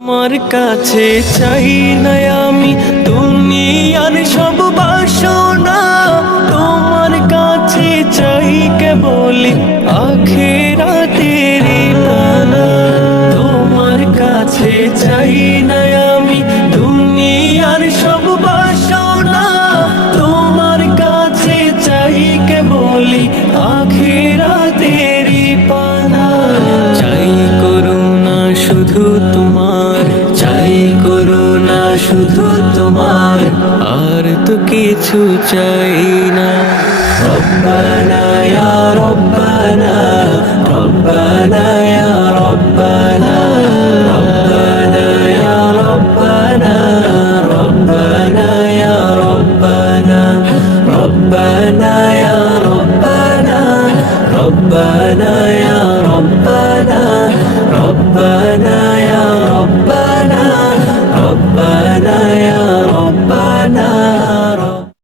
তোমার কাছে চাই না আমি দুনিয়ার সব বাসনা, তোমার কাছে চাই কেবলি আখিরাতের পানা। তোমার কাছে চাই না আমি দুনিয়ার সব বাসনা, তোমার কাছে চাই কেবলি আখিরাতের পানা। চাই করুণা শুধু তোমার, চাই করুণা শুধু তোমার, আর তো কিছু চাই না। রব্বানা ইয়া রব্বানা, রব্বানা ইয়া রব্বানা, রব্বানা ইয়া রব্বানা, রব্বানা ইয়া রব্বানা, রব্বানা ইয়া রব্বানা, রব্বানা ইয়া রব্বানা, রব্বানা ইয়া রব্বানা, রব্বানা ইয়া রব্বানা।